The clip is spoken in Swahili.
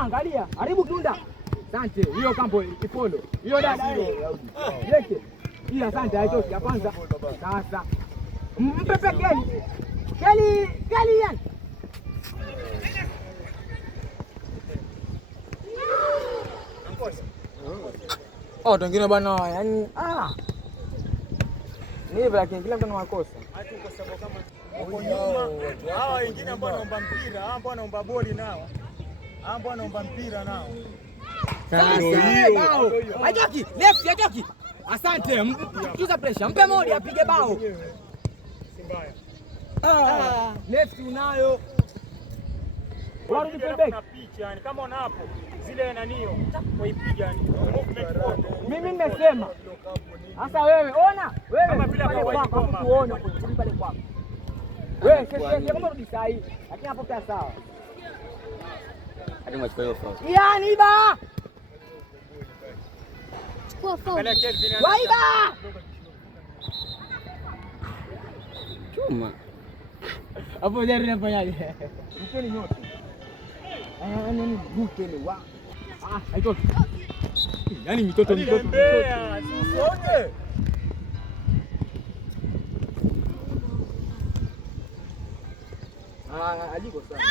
angalia. Haribu kiunda. Asante. Hiyo kampo ipolo. Hiyo dada hiyo. Leke. Hii asante haitoshi ya kwanza. Sasa. Mpepe Keli. Keli yani. Oh, wengine bwana, yani ni hivyo lakini kila mtu ana makosa. Hata kwa sababu kama uko nyuma, hawa wengine ambao wanaomba mpira, hawa ambao wanaomba boli nao. Hawa ambao wanaomba mpira nao. Hatoki, left hatoki. Asante, tuza pressure. Mpe modi apige bao. Si mbaya. Left unayo. Warudi pembeni. Yani kama una hapo zile nanio kuipiga yani movement photo. Mimi nimesema. Sasa wewe ona, wewe kama vile hapo uone pale kwako. Wewe sasa kama rudi saa hii, lakini hapo pia sawa. Hadi mwachukue hiyo foul. Yani ba. Chukua foul. Waiba. Chuma. Hapo jari nafanyaje? Mtoni nyote. Nini buke ni wa. Haitoki. Yaani mitoto. Usione. Aliko sana.